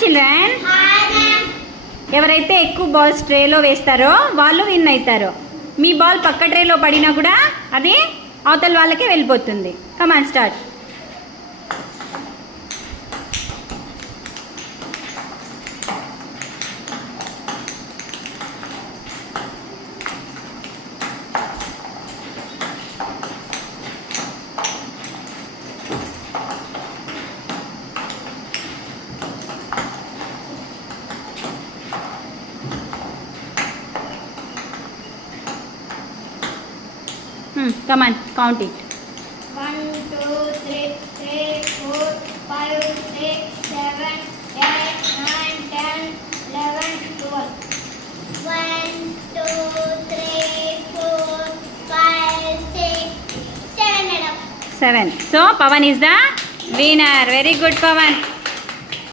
చిల్డ్రన్. ఎవరైతే ఎక్కువ బాల్స్ ట్రేలో వేస్తారో వాళ్ళు విన్ అవుతారు. మీ బాల్ పక్క ట్రేలో పడినా కూడా అది అవతల వాళ్ళకే వెళ్ళిపోతుంది. Come on start. Come on, count it. 1, 2, 3, 4, 5, 6, 7, 8, 9, 10, 11, 12. 1, 2, 3, 4, 5, 6, 7, madam. 7. So Pawan is the winner. Very good, Pawan.